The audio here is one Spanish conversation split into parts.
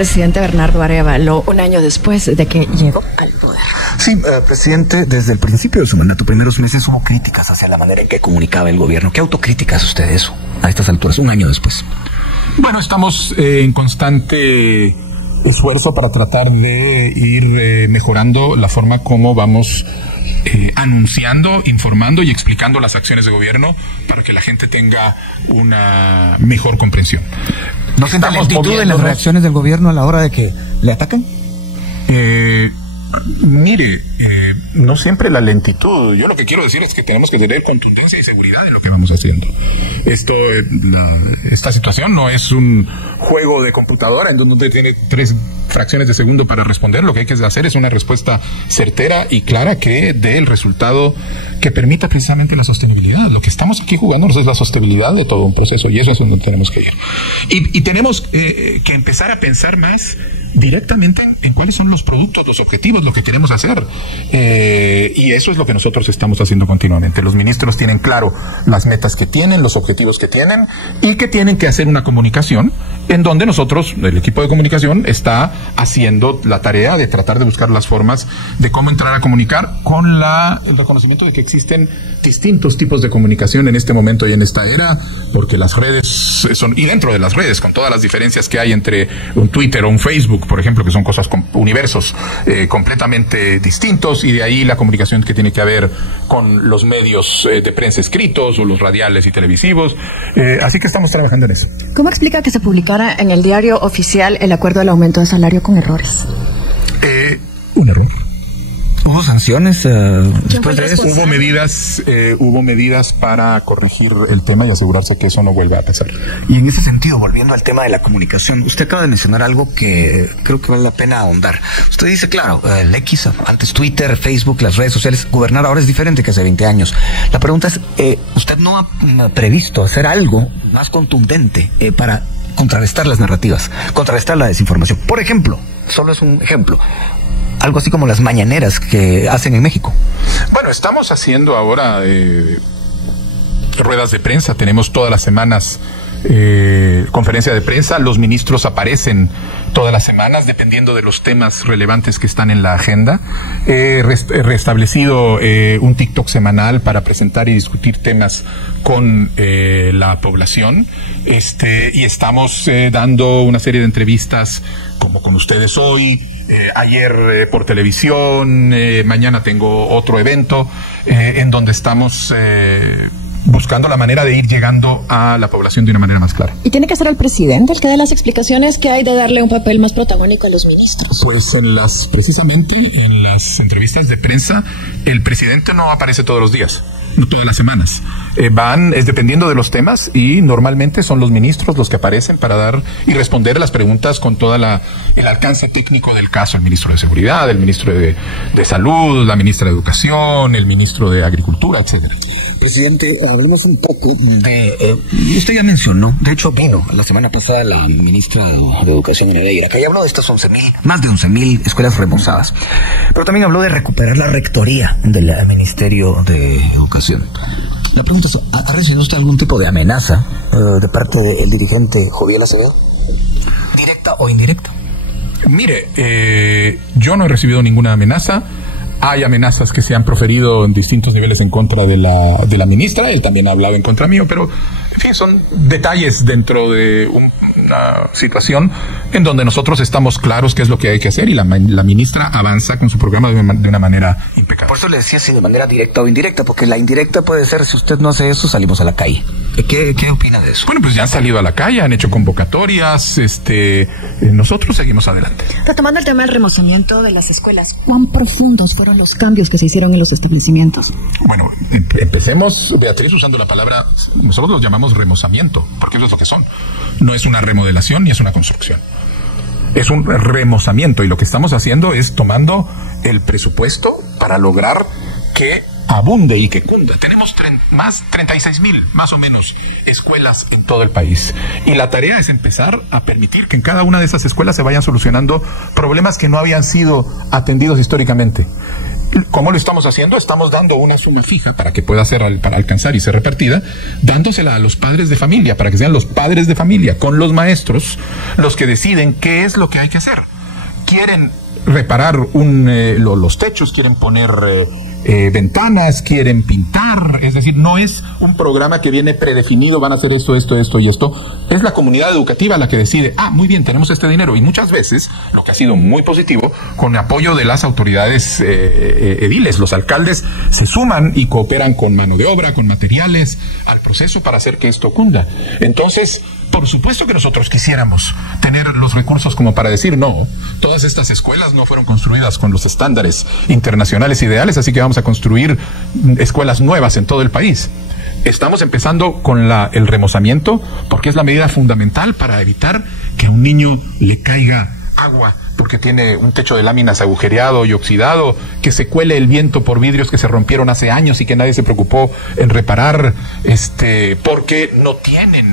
presidente Bernardo Arévalo un año después de que llegó al poder. Sí, presidente, desde el principio de su mandato, primeros meses, hubo críticas hacia la manera en que comunicaba el gobierno. ¿Qué autocrítica hace usted de eso a estas alturas, un año después? Bueno, estamos en constante esfuerzo para tratar de ir mejorando la forma como vamos anunciando, informando y explicando las acciones de gobierno para que la gente tenga una mejor comprensión. ¿No siente lentitud en las reacciones del gobierno a la hora de que le atacan? Mire, no siempre la lentitud. Yo lo que quiero decir es que tenemos que tener contundencia y seguridad en lo que vamos haciendo. Esta situación no es un juego de computadora en donde usted tiene 3 fracciones de segundo para responder. Lo que hay que hacer es una respuesta certera y clara que dé el resultado que permita precisamente la sostenibilidad. Lo que estamos aquí jugando es la sostenibilidad de todo un proceso y eso es donde tenemos que ir. Y tenemos que empezar a pensar más directamente en cuáles son los productos, los objetivos, lo que queremos hacer. Y eso es lo que nosotros estamos haciendo continuamente. Los ministros tienen claro las metas que tienen, los objetivos que tienen y que tienen que hacer una comunicación en donde nosotros, el equipo de comunicación, está haciendo la tarea de tratar de buscar las formas de cómo entrar a comunicar con el reconocimiento de que existen distintos tipos de comunicación en este momento y en esta era, porque las redes son, y dentro de las redes, con todas las diferencias que hay entre un Twitter o un Facebook, por ejemplo, que son cosas universos completamente distintos, y de ahí la comunicación que tiene que haber con los medios de prensa escritos o los radiales y televisivos. Así que estamos trabajando en eso. ¿Cómo explica que se publicara en el diario oficial el acuerdo del aumento de salario con errores? Un error. ¿Hubo sanciones después de eso? Hubo medidas para corregir el tema y asegurarse que eso no vuelva a pasar. Y en ese sentido, volviendo al tema de la comunicación, usted acaba de mencionar algo que creo que vale la pena ahondar. Usted dice, claro, el X, antes Twitter, Facebook, las redes sociales, gobernar ahora es diferente que hace 20 años. La pregunta es, ¿usted no ha previsto hacer algo más contundente para contrarrestar las narrativas, contrarrestar la desinformación? Por ejemplo, solo es un ejemplo, algo así como las mañaneras que hacen en México. Bueno, estamos haciendo ahora ruedas de prensa. Tenemos todas las semanas conferencia de prensa. Los ministros aparecen todas las semanas dependiendo de los temas relevantes que están en la agenda. He restablecido un TikTok semanal para presentar y discutir temas con la población. Y estamos dando una serie de entrevistas como con ustedes hoy, ayer por televisión, mañana tengo otro evento en donde estamos buscando la manera de ir llegando a la población de una manera más clara. ¿Y tiene que ser el presidente el que dé las explicaciones, que hay de darle un papel más protagónico a los ministros? Pues precisamente en las entrevistas de prensa, el presidente no aparece todos los días, no todas las semanas. Es dependiendo de los temas, y normalmente son los ministros los que aparecen para dar y responder las preguntas con toda el alcance técnico del caso. El ministro de Seguridad, el ministro de Salud, la ministra de Educación, el ministro de Agricultura, etcétera. Presidente, hablemos un poco de... usted ya mencionó, de hecho vino la semana pasada la ministra de Educación, Neveira, que ya habló de estas más de 11,000 escuelas remozadas, pero también habló de recuperar la rectoría del Ministerio de Educación. La pregunta es, ¿ha recibido usted algún tipo de amenaza de parte del dirigente Joviel Acevedo? ¿Directa o indirecta? Mire, yo no he recibido ninguna amenaza. Hay amenazas que se han proferido en distintos niveles en contra de la ministra. Él también ha hablado en contra mío, pero en fin, son detalles dentro de una situación en donde nosotros estamos claros qué es lo que hay que hacer, y la ministra avanza con su programa de una manera impecable. Por eso le decía si de manera directa o indirecta, porque la indirecta puede ser, si usted no hace eso, salimos a la calle. ¿Qué opina de eso? Bueno, pues ya han salido a la calle, han hecho convocatorias, nosotros seguimos adelante. Retomando el tema del remozamiento de las escuelas, ¿cuán profundos fueron los cambios que se hicieron en los establecimientos? Bueno, empecemos, Beatriz, usando la palabra, nosotros los llamamos remozamiento, porque eso es lo que son. No es una remodelación ni es una construcción. Es un remozamiento, y lo que estamos haciendo es tomando el presupuesto para lograr que abunde y que cunda. Tenemos 36,000, más o menos, escuelas en todo el país. Y la tarea es empezar a permitir que en cada una de esas escuelas se vayan solucionando problemas que no habían sido atendidos históricamente. ¿Cómo lo estamos haciendo? Estamos dando una suma fija para que pueda ser, para alcanzar y ser repartida, dándosela a los padres de familia, para que sean los padres de familia con los maestros los que deciden qué es lo que hay que hacer. Quieren reparar los techos, quieren poner ventanas, quieren pintar, es decir, no es un programa que viene predefinido, van a hacer esto, esto, esto y esto. Es la comunidad educativa la que decide, muy bien, tenemos este dinero, y muchas veces, lo que ha sido muy positivo, con apoyo de las autoridades ediles, los alcaldes se suman y cooperan con mano de obra, con materiales, al proceso para hacer que esto cunda. Entonces, por supuesto que nosotros quisiéramos tener los recursos como para decir, no, todas estas escuelas no fueron construidas con los estándares internacionales ideales, así que vamos a construir escuelas nuevas en todo el país. Estamos empezando con el remozamiento, porque es la medida fundamental para evitar que a un niño le caiga agua porque tiene un techo de láminas agujereado y oxidado, que se cuele el viento por vidrios que se rompieron hace años y que nadie se preocupó en reparar, porque no tienen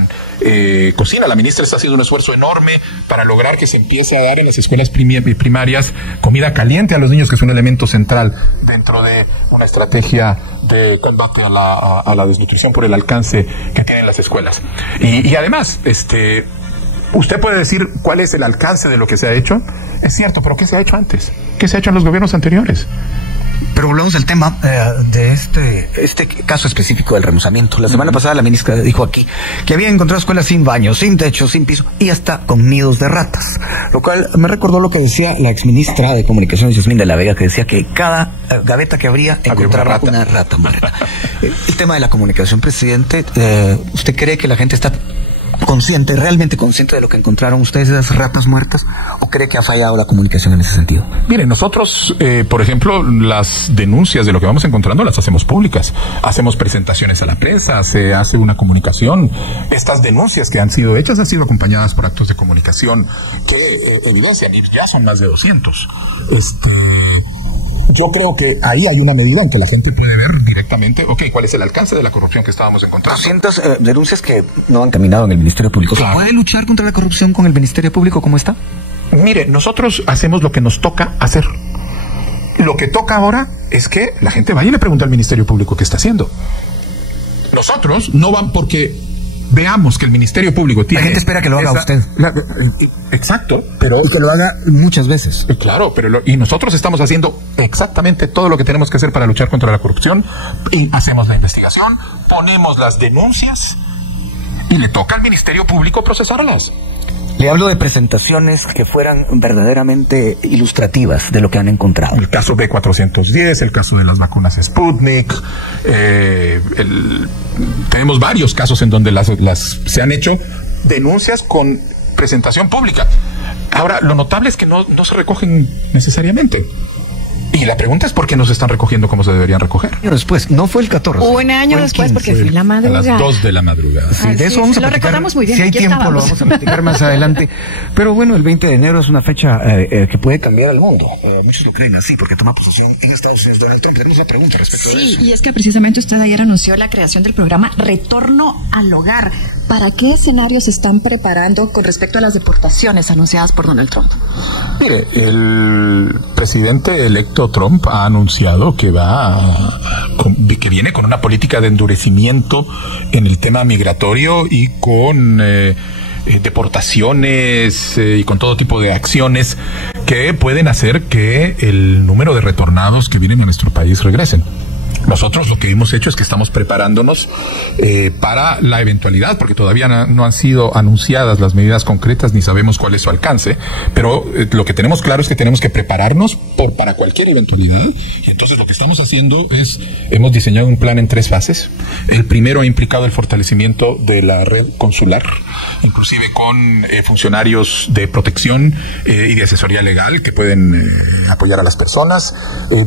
cocina. La ministra está haciendo un esfuerzo enorme para lograr que se empiece a dar en las escuelas primarias comida caliente a los niños, que es un elemento central dentro de una estrategia de combate a la desnutrición por el alcance que tienen las escuelas. Y además, usted puede decir cuál es el alcance de lo que se ha hecho. Es cierto, pero ¿qué se ha hecho antes? ¿Qué se ha hecho en los gobiernos anteriores? Pero volvemos al tema de este caso específico del remozamiento. La semana pasada la ministra dijo aquí que había encontrado escuelas sin baño, sin techo, sin piso y hasta con nidos de ratas. Lo cual me recordó lo que decía la exministra de Comunicaciones, Yasmín de la Vega, que decía que cada gaveta que abría encontraba una rata muerta. El tema de la comunicación, presidente, ¿usted cree que la gente está realmente consciente de lo que encontraron ustedes, esas ratas muertas, o cree que ha fallado la comunicación en ese sentido? Mire, nosotros, por ejemplo, las denuncias de lo que vamos encontrando las hacemos públicas, hacemos presentaciones a la prensa, se hace una comunicación. Estas denuncias que han sido hechas han sido acompañadas por actos de comunicación que evidencian, y ya son más de 200. Yo creo que ahí hay una medida en que la gente puede ver directamente, cuál es el alcance de la corrupción que estábamos encontrando. 200 denuncias que no han caminado en el Ministerio Público. Claro. ¿Se puede luchar contra la corrupción con el Ministerio Público como está? Mire, nosotros hacemos lo que nos toca hacer. Lo que toca ahora es que la gente vaya y le pregunte al Ministerio Público qué está haciendo. Nosotros no van porque veamos que el Ministerio Público tiene... La gente espera que lo haga usted. Exacto, pero... Y que lo haga muchas veces. Claro, pero y nosotros estamos haciendo exactamente todo lo que tenemos que hacer para luchar contra la corrupción. Y hacemos la investigación, ponemos las denuncias y le toca al Ministerio Público procesarlas. Le hablo de presentaciones que fueran verdaderamente ilustrativas de lo que han encontrado. El caso B410, el caso de las vacunas Sputnik, tenemos varios casos en donde se han hecho denuncias con presentación pública. Ahora, lo notable es que no se recogen necesariamente. Y la pregunta es por qué no se están recogiendo como se deberían recoger. Un año después, no fue el 14. Un año después, porque fue la madrugada. A las 2 de la madrugada. Sí, de eso vamos a platicar. Lo recordamos muy bien. Si hay tiempo, lo vamos a platicar más adelante. Pero bueno, el 20 de enero es una fecha que puede cambiar el mundo. Muchos lo creen así, porque toma posesión en Estados Unidos Donald Trump. Tenemos una pregunta respecto de eso. Sí, y es que precisamente usted ayer anunció la creación del programa Retorno al Hogar. ¿Para qué escenarios se están preparando con respecto a las deportaciones anunciadas por Donald Trump? Mire, el presidente electo Trump ha anunciado que que viene con una política de endurecimiento en el tema migratorio y con deportaciones y con todo tipo de acciones que pueden hacer que el número de retornados que vienen a nuestro país regresen. Nosotros lo que hemos hecho es que estamos preparándonos para la eventualidad, porque todavía no han sido anunciadas las medidas concretas ni sabemos cuál es su alcance, pero lo que tenemos claro es que tenemos que prepararnos para cualquier eventualidad. Y entonces lo que estamos haciendo es, hemos diseñado un plan en 3 fases. El primero ha implicado el fortalecimiento de la red consular, inclusive con funcionarios de protección y de asesoría legal que pueden apoyar a las personas.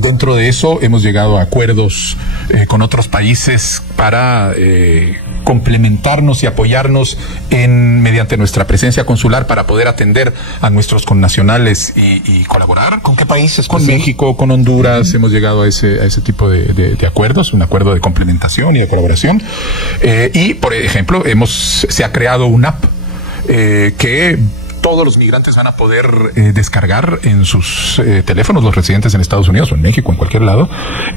Dentro de eso hemos llegado a acuerdos con otros países para complementarnos y apoyarnos mediante nuestra presencia consular para poder atender a nuestros connacionales y colaborar. ¿Con qué países? Con México, con Honduras, hemos llegado a ese tipo de acuerdos, un acuerdo de complementación y de colaboración. Y, por ejemplo, se ha creado una app que todos los migrantes van a poder descargar en sus teléfonos, los residentes en Estados Unidos o en México, en cualquier lado,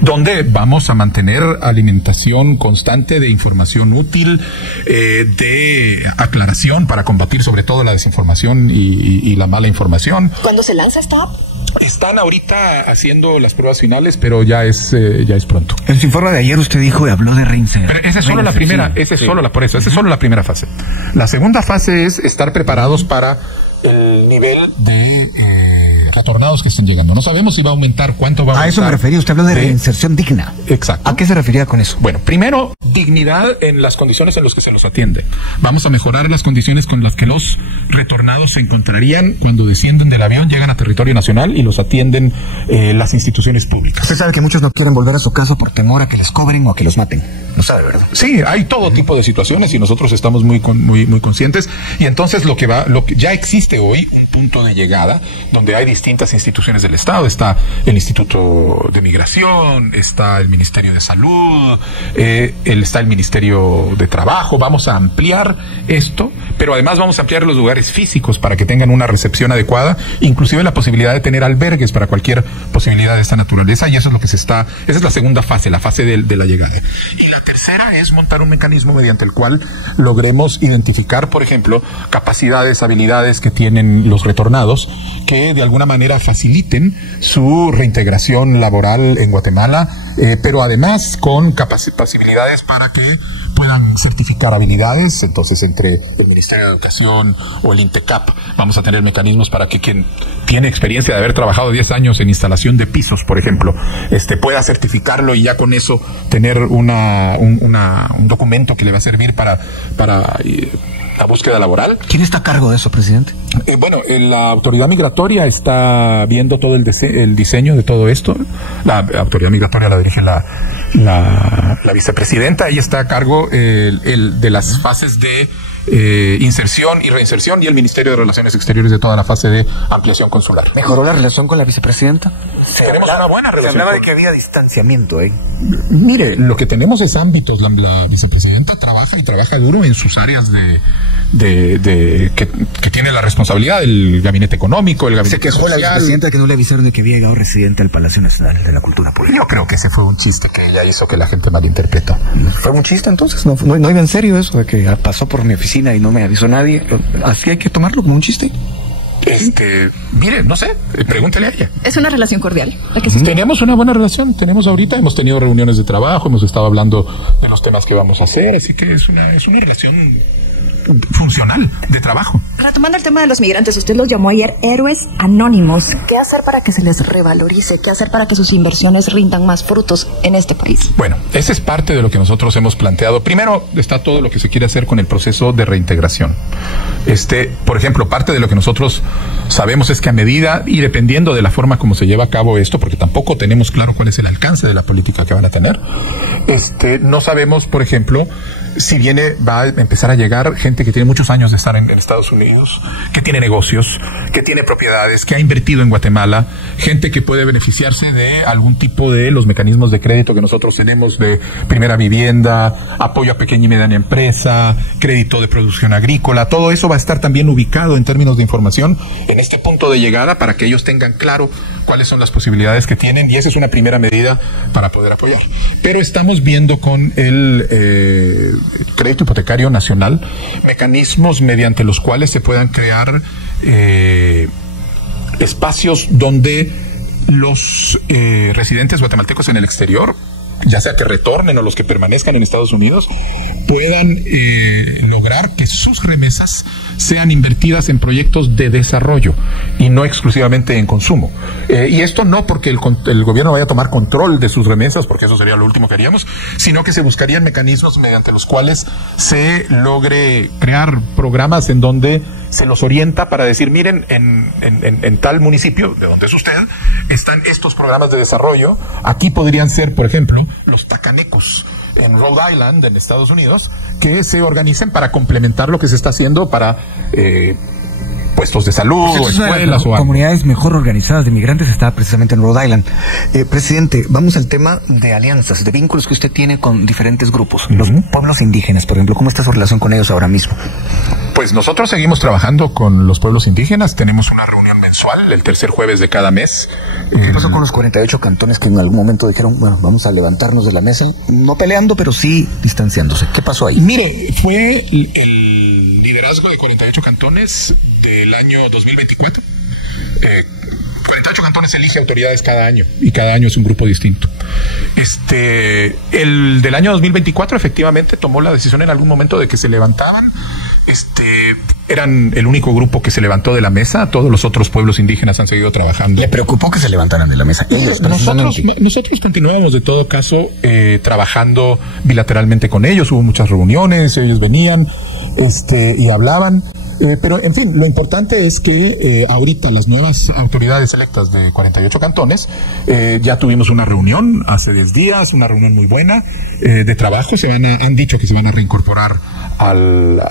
donde vamos a mantener alimentación constante de información útil, de aclaración para combatir sobre todo la desinformación y la mala información. ¿Cuándo se lanza esta app? Están ahorita haciendo las pruebas finales, pero ya es pronto. En su informe de ayer usted dijo y habló de reinserción. Pero esa es solo la primera, esa es solo la primera fase. La segunda fase es estar preparados para el nivel de retornados que están llegando. No sabemos si va a aumentar, cuánto va a aumentar. A eso me refería, usted habló de reinserción digna. Exacto. ¿A qué se refería con eso? Bueno, primero, dignidad en las condiciones en las que se los atiende. Vamos a mejorar las condiciones con las que los retornados se encontrarían cuando descienden del avión, llegan a territorio nacional y los atienden las instituciones públicas. Usted sabe que muchos no quieren volver a su casa por temor a que les cobren o a que los maten. No sabe, ¿verdad? Sí, hay todo tipo de situaciones y nosotros estamos muy conscientes. Y entonces lo que ya existe hoy, un punto de llegada, donde hay distintas instituciones del Estado. Está el Instituto de Migración, está el Ministerio de Salud, está el Ministerio de Trabajo. Vamos a ampliar esto, pero además vamos a ampliar los lugares físicos para que tengan una recepción adecuada, inclusive la posibilidad de tener albergues para cualquier posibilidad de esta naturaleza, y eso es lo que esa es la segunda fase, la fase de la llegada. Y la tercera es montar un mecanismo mediante el cual logremos identificar, por ejemplo, capacidades, habilidades que tienen los retornados, que de alguna manera faciliten su reintegración laboral en Guatemala, pero además con posibilidades para que puedan certificar habilidades. Entonces, entre el Ministerio de Educación o el INTECAP vamos a tener mecanismos para que quien tiene experiencia de haber trabajado 10 años en instalación de pisos, por ejemplo, pueda certificarlo y ya con eso tener un documento que le va a servir para la búsqueda laboral. ¿Quién está a cargo de eso, presidente? La autoridad migratoria está viendo todo el diseño de todo esto. La autoridad migratoria la dirige la vicepresidenta. Ella está a cargo de las fases de inserción y reinserción, y el Ministerio de Relaciones Exteriores de toda la fase de ampliación consular. ¿Mejoró la relación con la vicepresidenta? Sí, tenemos una buena relación. Se hablaba de que había distanciamiento, Mire, lo que tenemos es ámbitos. La vicepresidenta trabaja duro en sus áreas que tiene la responsabilidad del gabinete económico, el gabinete social. Se quejó la vicepresidenta que no le avisaron de que había llegado residente al Palacio Nacional de la Cultura Pública. Yo creo que ese fue un chiste que ella hizo que la gente malinterpreta. ¿Fue un chiste entonces? ¿No iba en serio eso de que pasó por mi oficina y no me avisó nadie? ¿Así hay que tomarlo como un chiste? Mire, no sé, pregúntele a ella. ¿Es una relación cordial la que Tenemos una buena relación, hemos tenido reuniones de trabajo, hemos estado hablando de los temas que vamos a hacer, así que es una relación funcional de trabajo. Retomando el tema de los migrantes, usted los llamó ayer héroes anónimos. ¿Qué hacer para que se les revalorice? ¿Qué hacer para que sus inversiones rindan más frutos en este país? Bueno, esa es parte de lo que nosotros hemos planteado. Primero está todo lo que se quiere hacer con el proceso de reintegración. Por ejemplo, parte de lo que nosotros sabemos es que a medida y dependiendo de la forma como se lleva a cabo esto, porque tampoco tenemos claro cuál es el alcance de la política que van a tener, no sabemos, por ejemplo, si va a empezar a llegar gente que tiene muchos años de estar en Estados Unidos, que tiene negocios, que tiene propiedades, que ha invertido en Guatemala, gente que puede beneficiarse de algún tipo de los mecanismos de crédito que nosotros tenemos, de primera vivienda, apoyo a pequeña y mediana empresa, crédito de producción agrícola. Todo eso va a estar también ubicado en términos de información en este punto de llegada para que ellos tengan claro cuáles son las posibilidades que tienen, y esa es una primera medida para poder apoyar. Pero estamos viendo con el crédito hipotecario nacional mecanismos mediante los cuales se puedan crear espacios donde los residentes guatemaltecos en el exterior, ya sea que retornen o los que permanezcan en Estados Unidos, puedan lograr que sus remesas sean invertidas en proyectos de desarrollo y no exclusivamente en consumo. Y esto no porque el gobierno vaya a tomar control de sus remesas, porque eso sería lo último que haríamos, sino que se buscarían mecanismos mediante los cuales se logre crear programas en donde se los orienta para decir, miren, en tal municipio, de donde es usted, están estos programas de desarrollo. Aquí podrían ser, por ejemplo, los tacanecos en Rhode Island, en Estados Unidos, que se organicen para complementar lo que se está haciendo para puestos de salud o escuelas o comunidades mejor organizadas de migrantes. Está precisamente en Rhode Island. Presidente, vamos al tema de alianzas, de vínculos que usted tiene con diferentes grupos. Los pueblos indígenas, por ejemplo, ¿cómo está su relación con ellos ahora mismo? Pues nosotros seguimos trabajando con los pueblos indígenas. Tenemos una reunión mensual, el tercer jueves de cada mes. ¿Qué pasó con los 48 cantones que en algún momento dijeron, bueno, vamos a levantarnos de la mesa? No peleando, pero sí distanciándose. ¿Qué pasó ahí? Mire, fue el liderazgo de 48 cantones del año 2024. 48 cantones elige autoridades cada año y cada año es un grupo distinto. El del año 2024 efectivamente tomó la decisión en algún momento de que se levantaban. Eran el único grupo que se levantó de la mesa. Todos los otros pueblos indígenas han seguido trabajando. ¿Le preocupó que se levantaran de la mesa? Nosotros continuamos de todo caso trabajando bilateralmente con ellos. Hubo muchas reuniones, ellos venían y hablaban. Pero, en fin, lo importante es que ahorita las nuevas autoridades electas de 48 cantones, ya tuvimos una reunión hace 10 días, una reunión muy buena de trabajo. Han dicho que se van a reincorporar a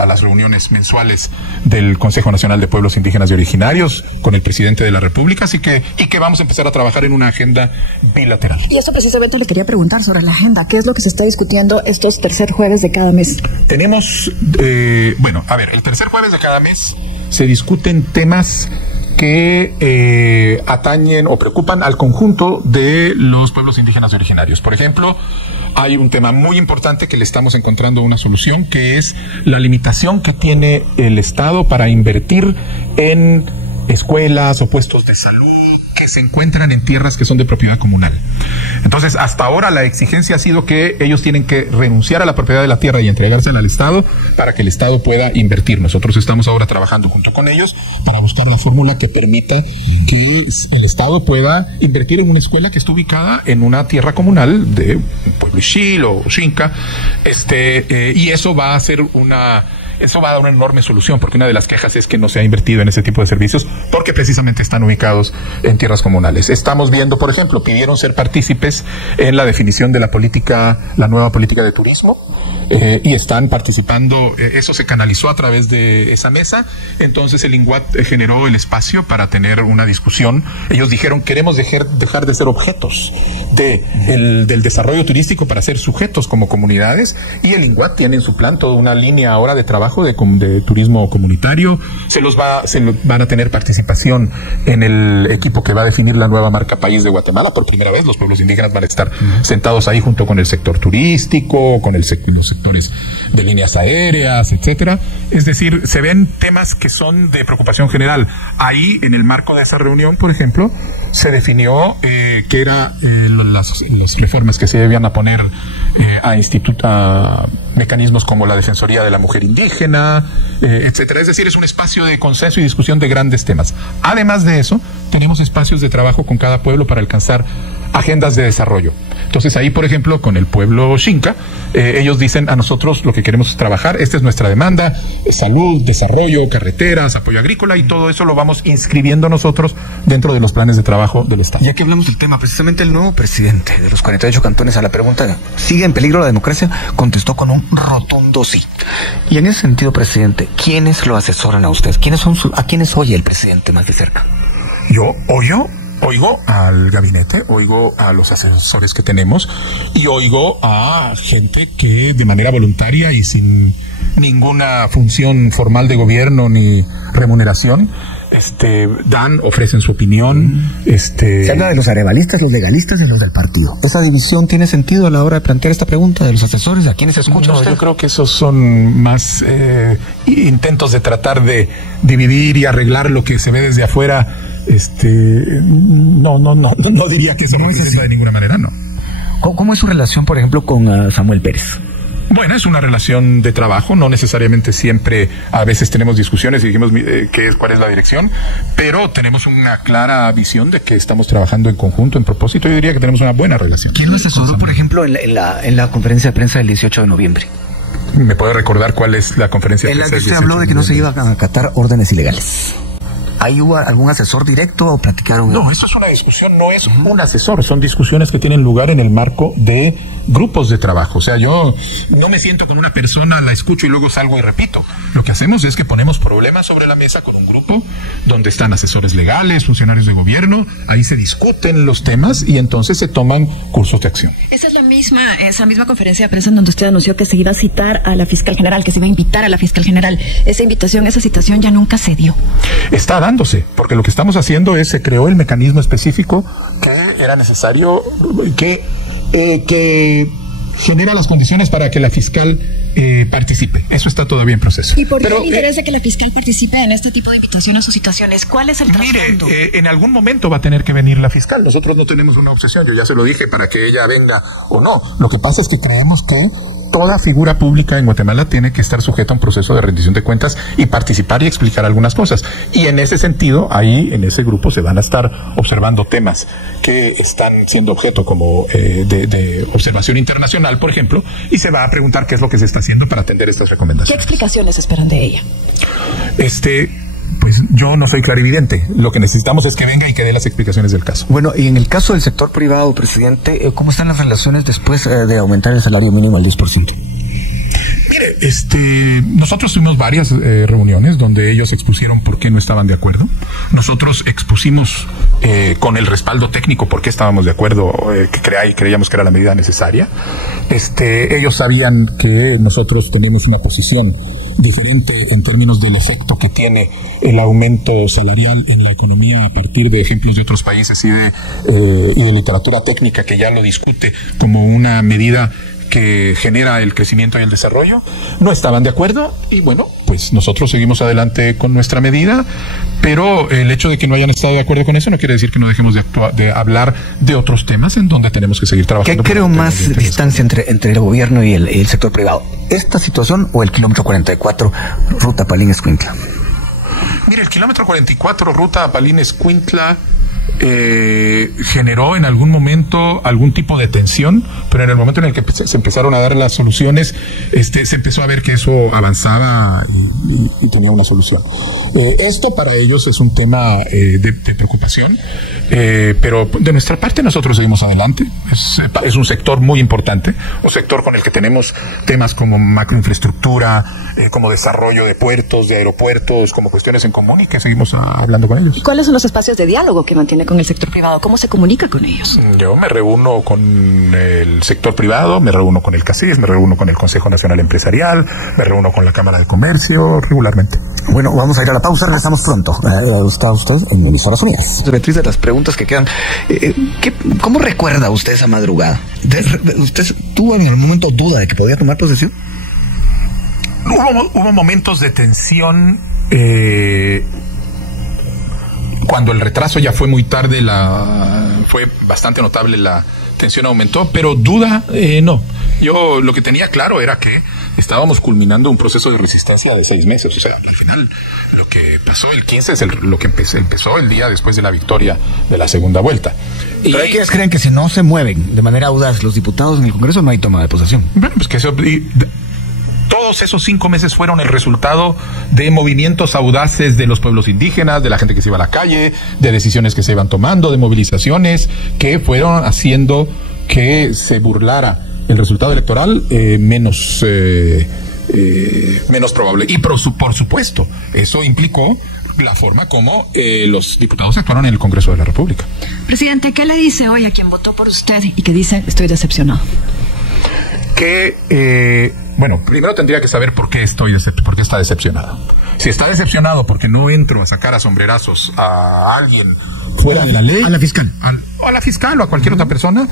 las reuniones mensuales del Consejo Nacional de Pueblos Indígenas y Originarios con el presidente de la República, y que vamos a empezar a trabajar en una agenda bilateral. Y eso precisamente le quería preguntar sobre la agenda. ¿Qué es lo que se está discutiendo estos tercer jueves de cada mes? Tenemos, el tercer jueves de cada mes se discuten temas que atañen o preocupan al conjunto de los pueblos indígenas y originarios. Por ejemplo, hay un tema muy importante que le estamos encontrando una solución, que es la limitación que tiene el Estado para invertir en escuelas o puestos de salud que se encuentran en tierras que son de propiedad comunal. Entonces, hasta ahora la exigencia ha sido que ellos tienen que renunciar a la propiedad de la tierra y entregársela al Estado para que el Estado pueda invertir. Nosotros estamos ahora trabajando junto con ellos para buscar la fórmula que permita que el Estado pueda invertir en una escuela que está ubicada en una tierra comunal de Pueblo Ixil o Xinca, y eso va a ser Eso va a dar una enorme solución, porque una de las quejas es que no se ha invertido en ese tipo de servicios porque precisamente están ubicados en tierras comunales. Estamos viendo, por ejemplo, pidieron ser partícipes en la definición de la nueva política de turismo, y están participando. Eso se canalizó a través de esa mesa. Entonces el INGUAT generó el espacio para tener una discusión. Ellos dijeron, queremos dejar de ser objetos del desarrollo turístico para ser sujetos como comunidades, y el INGUAT tiene en su plan toda una línea ahora de trabajo de turismo comunitario. Van a tener participación en el equipo que va a definir la nueva marca país de Guatemala. Por primera vez los pueblos indígenas van a estar sentados ahí junto con el sector turístico, con los sectores de líneas aéreas, etcétera. Es decir, se ven temas que son de preocupación general. Ahí, en el marco de esa reunión, por ejemplo, se definió que eran las reformas que se debían a poner a mecanismos como la Defensoría de la Mujer Indígena, etcétera. Es decir, es un espacio de consenso y discusión de grandes temas. Además de eso, tenemos espacios de trabajo con cada pueblo para alcanzar agendas de desarrollo. Entonces ahí, por ejemplo, con el pueblo Xinca, ellos dicen, a nosotros lo que queremos es trabajar, esta es nuestra demanda: salud, desarrollo, carreteras, apoyo agrícola, y todo eso lo vamos inscribiendo nosotros dentro de los planes de trabajo del Estado. Ya que hablamos del tema, precisamente el nuevo presidente de los 48 cantones, a la pregunta ¿sigue en peligro la democracia?, contestó con un rotundo sí. Y en ese sentido, presidente, ¿quiénes lo asesoran a usted? ¿A quiénes oye el presidente más de cerca? Yo oigo al gabinete, oigo a los asesores que tenemos, y oigo a gente que de manera voluntaria y sin ninguna función formal de gobierno ni remuneración ofrecen su opinión. Se habla de los arevalistas, los legalistas y los del partido. ¿Esa división tiene sentido a la hora de plantear esta pregunta de los asesores? ¿A quiénes escucha usted? Yo creo que esos son más intentos de tratar de dividir y arreglar lo que se ve desde afuera. No diría que eso no representa de ninguna manera, no. ¿Cómo es su relación, por ejemplo, con Samuel Pérez? Bueno, es una relación de trabajo, no necesariamente siempre. A veces tenemos discusiones y dijimos cuál es la dirección, pero tenemos una clara visión de que estamos trabajando en conjunto, en propósito. Yo diría que tenemos una buena relación. ¿Quién lo asesoró, por ejemplo, en la conferencia de prensa del 18 de noviembre? ¿Me puede recordar cuál es la conferencia de prensa? En la que usted habló de que no se iban a acatar órdenes ilegales. ¿Ahí hubo algún asesor directo o platicaron? No, eso es una discusión, no es un asesor, son discusiones que tienen lugar en el marco de grupos de trabajo. O sea, yo no me siento con una persona, la escucho y luego salgo y repito. Lo que hacemos es que ponemos problemas sobre la mesa con un grupo donde están asesores legales, funcionarios de gobierno, ahí se discuten los temas y entonces se toman cursos de acción. Esa misma conferencia de prensa en donde usted anunció que se iba a citar a la fiscal general, que se iba a invitar a la fiscal general. Esa invitación, esa citación ya nunca se dio. Está dándose, porque lo que estamos haciendo es, se creó el mecanismo específico que era necesario, que genera las condiciones para que la fiscal participe. Eso está todavía en proceso. ¿Y por qué le interesa que la fiscal participe en este tipo de invitaciones o citaciones? ¿Cuál es el trasfondo? Mire, en algún momento va a tener que venir la fiscal. Nosotros no tenemos una obsesión, yo ya se lo dije, para que ella venga o no. Lo que pasa es que creemos que toda figura pública en Guatemala tiene que estar sujeta a un proceso de rendición de cuentas y participar y explicar algunas cosas. Y en ese sentido, ahí en ese grupo se van a estar observando temas que están siendo objeto como de observación internacional, por ejemplo, y se va a preguntar qué es lo que se está haciendo para atender estas recomendaciones. ¿Qué explicaciones esperan de ella? Pues yo no soy clarividente. Lo que necesitamos es que venga y que dé las explicaciones del caso. Bueno, y en el caso del sector privado, presidente, ¿cómo están las relaciones después de aumentar el salario mínimo al 10%? Mire, nosotros tuvimos varias reuniones donde ellos expusieron por qué no estaban de acuerdo. Nosotros expusimos con el respaldo técnico por qué estábamos de acuerdo, creíamos que era la medida necesaria. Ellos sabían que nosotros tenemos una posición diferente en términos del efecto que tiene el aumento salarial en la economía a partir de ejemplos de otros países y de literatura técnica que ya lo discute como una medida que genera el crecimiento y el desarrollo. No estaban de acuerdo y bueno, pues nosotros seguimos adelante con nuestra medida, pero el hecho de que no hayan estado de acuerdo con eso no quiere decir que no dejemos de hablar de otros temas en donde tenemos que seguir trabajando. ¿Qué creo más distancia entre el gobierno y el sector privado? ¿Esta situación o el kilómetro 44, ruta Apalín-Escuintla? Mire, el kilómetro 44, ruta Apalín-Escuintla, generó en algún momento algún tipo de tensión, pero en el momento en el que se empezaron a dar las soluciones, se empezó a ver que eso avanzaba y tenía una solución. Esto para ellos es un tema de preocupación, pero de nuestra parte nosotros seguimos adelante. Es un sector muy importante, un sector con el que tenemos temas como macroinfraestructura, como desarrollo de puertos, de aeropuertos, como cuestiones en común y que seguimos hablando con ellos. ¿Cuáles son los espacios de diálogo que mantiene con el sector privado? ¿Cómo se comunica con ellos? Yo me reúno con el sector privado, me reúno con el CACIS, me reúno con el Consejo Nacional Empresarial, me reúno con la Cámara de Comercio regularmente. Bueno, vamos a ir a la pausa, regresamos pronto. Está usted en Emisoras Unidas. Beatriz, de las preguntas que quedan, ¿cómo recuerda usted esa madrugada? ¿Usted tuvo en el momento duda de que podía tomar posesión? Hubo momentos de tensión cuando el retraso ya fue muy tarde, fue bastante notable, la tensión aumentó, pero duda no. Yo lo que tenía claro era que estábamos culminando un proceso de resistencia de 6 meses. O sea, al final lo que pasó el 15 es lo que empezó el día después de la victoria de la segunda vuelta. Pero hay quienes creen que si no se mueven de manera audaz los diputados en el Congreso no hay toma de posesión. Bueno, pues que eso... Todos esos 5 meses fueron el resultado de movimientos audaces de los pueblos indígenas, de la gente que se iba a la calle, de decisiones que se iban tomando, de movilizaciones que fueron haciendo que se burlara el resultado electoral menos probable. Y por supuesto, eso implicó la forma como los diputados actuaron en el Congreso de la República. Presidente, ¿qué le dice hoy a quien votó por usted y que dice estoy decepcionado? Bueno, primero tendría que saber por qué está decepcionado. Si está decepcionado porque no entro a sacar a sombrerazos a alguien fuera de la ley, a la fiscal, a la fiscal o a cualquier otra persona,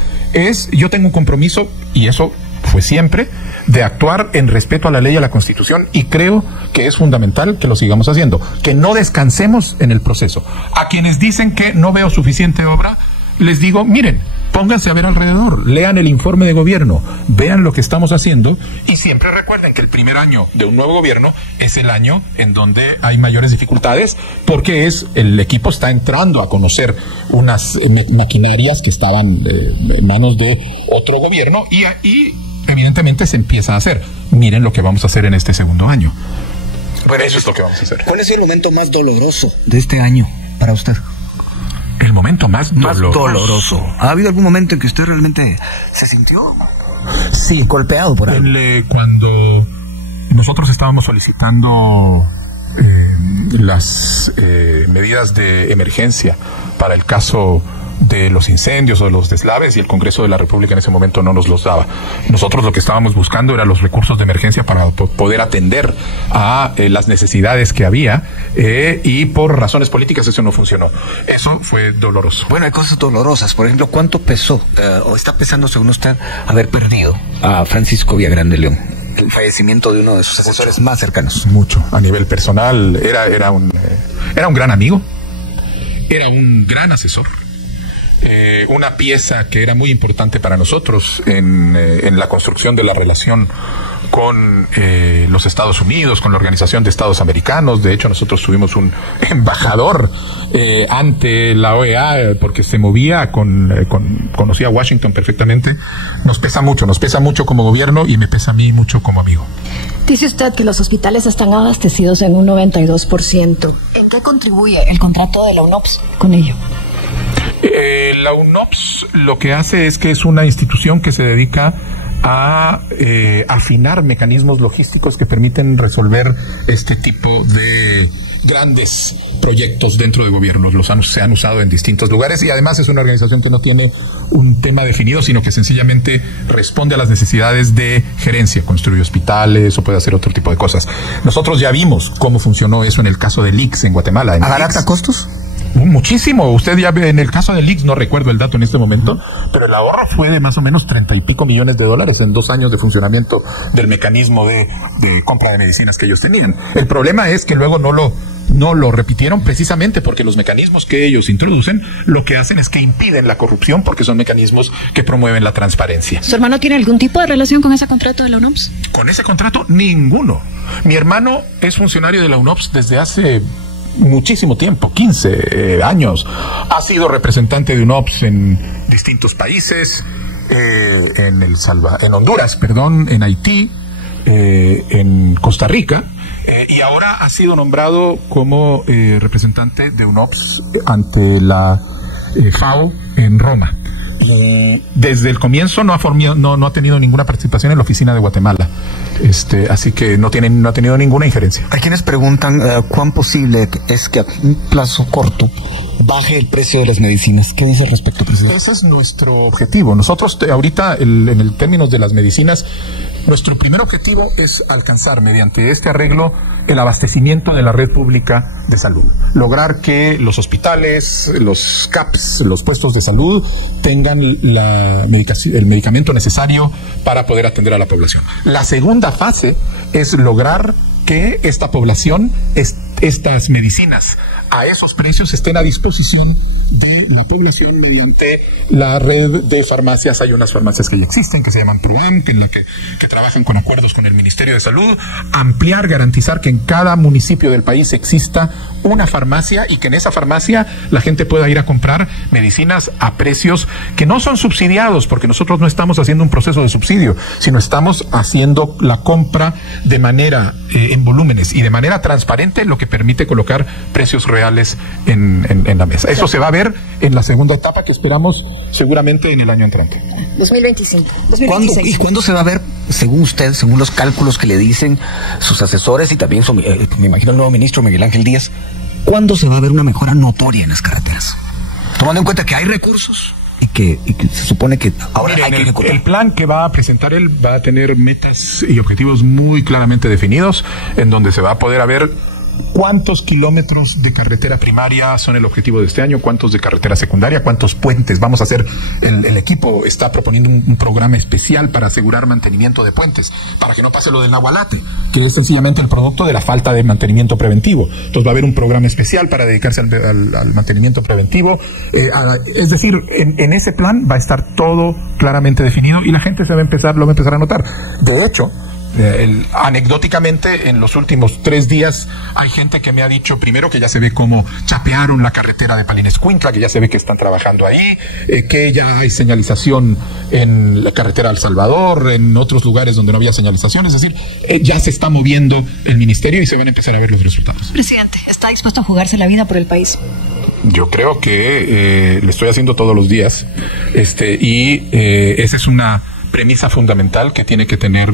yo tengo un compromiso, y eso fue siempre, de actuar en respeto a la ley y a la Constitución, y creo que es fundamental que lo sigamos haciendo, que no descansemos en el proceso. A quienes dicen que no veo suficiente obra, les digo, miren, pónganse a ver alrededor, lean el informe de gobierno, vean lo que estamos haciendo y siempre recuerden que el primer año de un nuevo gobierno es el año en donde hay mayores dificultades porque el equipo está entrando a conocer unas maquinarias que estaban en manos de otro gobierno y evidentemente se empieza a hacer. Miren lo que vamos a hacer en este segundo año. Bueno, eso es lo que vamos a hacer. ¿Cuál es el momento más doloroso de este año para usted? El momento más doloroso. ¿Ha habido algún momento en que usted realmente se sintió golpeado por algo? Cuando nosotros estábamos solicitando las medidas de emergencia para el caso de los incendios o de los deslaves, y el Congreso de la República en ese momento no nos los daba. Nosotros lo que estábamos buscando eran los recursos de emergencia para poder atender a las necesidades que había, y por razones políticas eso no funcionó. Eso fue doloroso. Bueno, hay cosas dolorosas. Por ejemplo, ¿cuánto pesó o está pesando, según usted, haber perdido a Francisco Villagrán de León? El fallecimiento de uno de sus asesores más cercanos. Mucho. A nivel personal, era un gran amigo, era un gran asesor, una pieza que era muy importante para nosotros en la construcción de la relación con los Estados Unidos, con la Organización de Estados Americanos. De hecho, nosotros tuvimos un embajador ante la OEA porque se movía conocía a Washington perfectamente. Nos pesa mucho como gobierno, y me pesa a mí mucho como amigo. Dice usted que los hospitales están abastecidos en un 92%. ¿En qué contribuye el contrato de la UNOPS con ello? La UNOPS lo que hace es que es una institución que se dedica a afinar mecanismos logísticos que permiten resolver este tipo de grandes proyectos dentro de gobiernos. Se han usado en distintos lugares, y además es una organización que no tiene un tema definido, sino que sencillamente responde a las necesidades de gerencia, construye hospitales o puede hacer otro tipo de cosas. Nosotros ya vimos cómo funcionó eso en el caso del ICS en Guatemala. ¿Abarata costos? Muchísimo. Usted ya ve, en el caso del ICS, no recuerdo el dato en este momento, pero el ahorro fue de más o menos 30 y pico millones de dólares en 2 años de funcionamiento del mecanismo de compra de medicinas que ellos tenían. El problema es que luego no lo repitieron, precisamente porque los mecanismos que ellos introducen lo que hacen es que impiden la corrupción, porque son mecanismos que promueven la transparencia. ¿Su hermano tiene algún tipo de relación con ese contrato de la UNOPS? Con ese contrato, ninguno. Mi hermano es funcionario de la UNOPS desde hace muchísimo tiempo, 15 años. Ha sido representante de UNOPS en distintos países, en Honduras, en Haití, en Costa Rica, y ahora ha sido nombrado como representante de UNOPS ante la FAO en Roma. Y desde el comienzo no ha tenido ninguna participación en la oficina de Guatemala. Así que no ha tenido ninguna injerencia. Hay quienes preguntan cuán posible es que a un plazo corto baje el precio de las medicinas. ¿Qué dice al respecto, presidente? Ese es nuestro objetivo. Nosotros ahorita, en el términos de las medicinas, nuestro primer objetivo es alcanzar, mediante este arreglo, el abastecimiento de la red pública de salud. Lograr que los hospitales, los CAPS, los puestos de salud, tengan el medicamento necesario para poder atender a la población. La segunda fase es lograr que esta población, estas medicinas a esos precios estén a disposición de la población mediante la red de farmacias. Hay unas farmacias que ya existen, que se llaman PRUAM, que trabajan con acuerdos con el Ministerio de Salud. Ampliar, garantizar que en cada municipio del país exista una farmacia, y que en esa farmacia la gente pueda ir a comprar medicinas a precios que no son subsidiados, porque nosotros no estamos haciendo un proceso de subsidio, sino estamos haciendo la compra de manera en volúmenes y de manera transparente, lo que permite colocar precios reales en la mesa. Eso se va a ver en la segunda etapa, que esperamos seguramente en el año entrante. 2025. ¿Cuándo se va a ver, según usted, según los cálculos que le dicen sus asesores y también me imagino el nuevo ministro Miguel Ángel Díaz, cuándo se va a ver una mejora notoria en las carreteras? Tomando en cuenta que hay recursos y que se supone que ahora hay que ejecutar. El plan que va a presentar él va a tener metas y objetivos muy claramente definidos, en donde se va a poder ver cuántos kilómetros de carretera primaria son el objetivo de este año, cuántos de carretera secundaria, cuántos puentes vamos a hacer. El equipo está proponiendo un programa especial para asegurar mantenimiento de puentes, para que no pase lo del Nahualate, que es sencillamente el producto de la falta de mantenimiento preventivo. Entonces va a haber un programa especial para dedicarse al mantenimiento preventivo. Es decir, en ese plan va a estar todo claramente definido, y la gente lo va a empezar a notar. De hecho, Anecdóticamente, en los últimos 3 días hay gente que me ha dicho, primero, que ya se ve cómo chapearon la carretera de Palín-Escuintla, que ya se ve que están trabajando ahí, que ya hay señalización en la carretera al Salvador, en otros lugares donde no había señalización. Es decir, ya se está moviendo el ministerio y se van a empezar a ver los resultados. Presidente, ¿está dispuesto a jugarse la vida por el país? Yo creo que le estoy haciendo todos los días, y esa es una premisa fundamental que tiene que tener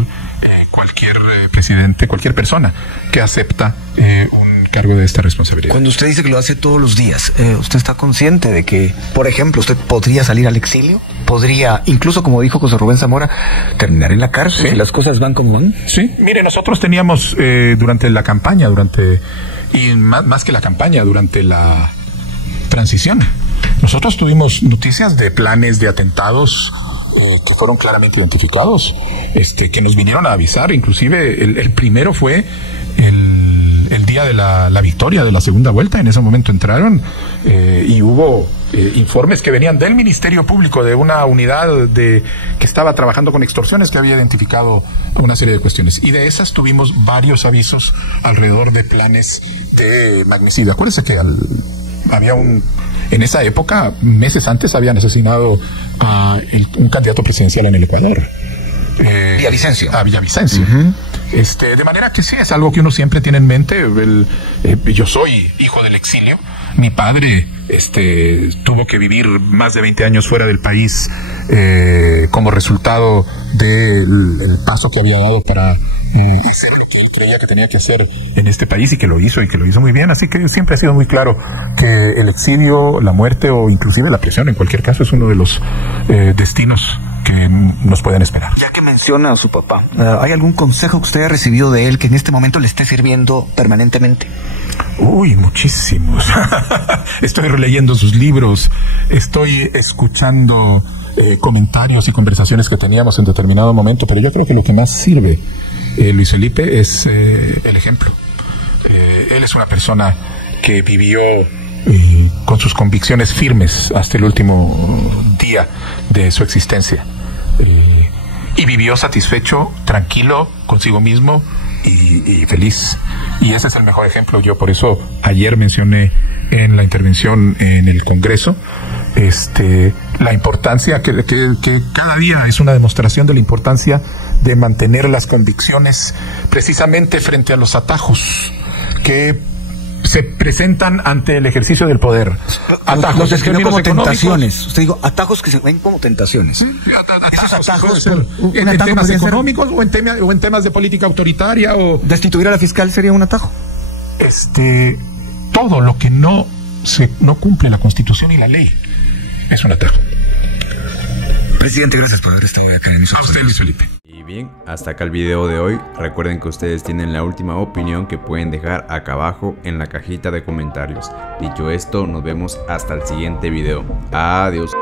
cualquier presidente, cualquier persona que acepta un cargo de esta responsabilidad. Cuando usted dice que lo hace todos los días, ¿usted está consciente de que, por ejemplo, usted podría salir al exilio? ¿Podría, incluso como dijo José Rubén Zamora, terminar en la cárcel? ¿Sí? ¿Las cosas van como van? Sí, mire, nosotros teníamos durante la campaña, y más que la campaña, durante la transición, nosotros tuvimos noticias de planes de atentados que fueron claramente identificados, que nos vinieron a avisar. Inclusive el primero fue el día de la victoria de la segunda vuelta. En ese momento entraron y hubo informes que venían del Ministerio Público, de una unidad que estaba trabajando con extorsiones, que había identificado una serie de cuestiones, y de esas tuvimos varios avisos alrededor de planes de magnicidio. Acuérdense que en esa época, meses antes, habían asesinado a un candidato presidencial en el Ecuador. Villavicencio. A Villavicencio. De manera que sí, es algo que uno siempre tiene en mente. Yo soy hijo del exilio. Mi padre tuvo que vivir más de 20 años fuera del país como resultado del paso que había dado para hacer lo que él creía que tenía que hacer en este país, y que lo hizo muy bien. Así que siempre ha sido muy claro que el exilio, la muerte o inclusive la prisión, en cualquier caso, es uno de los destinos que nos pueden esperar. Ya que menciona a su papá, ¿hay algún consejo que usted haya recibido de él que en este momento le esté sirviendo permanentemente? Uy, muchísimos. Estoy releyendo sus libros, estoy escuchando comentarios y conversaciones que teníamos en determinado momento, pero yo creo que lo que más sirve, Luis Felipe, es el ejemplo. Él es una persona que vivió con sus convicciones firmes hasta el último día de su existencia, y vivió satisfecho, tranquilo consigo mismo y feliz, y ese es el mejor ejemplo. Yo por eso ayer mencioné en la intervención en el Congreso la importancia que cada día es una demostración de la importancia de mantener las convicciones precisamente frente a los atajos que se presentan ante el ejercicio del poder. Atajos, los describió como tentaciones. Usted dijo atajos que se ven como tentaciones. Esos atajos en temas económicos o en temas de política autoritaria o destituir a la fiscal sería un atajo. Todo lo que no cumple la Constitución y la ley es un atajo. Presidente, gracias por haber estado acá en nosotros. Felipe. Y bien, hasta acá el video de hoy. Recuerden que ustedes tienen la última opinión que pueden dejar acá abajo en la cajita de comentarios. Dicho esto, nos vemos hasta el siguiente video. Adiós.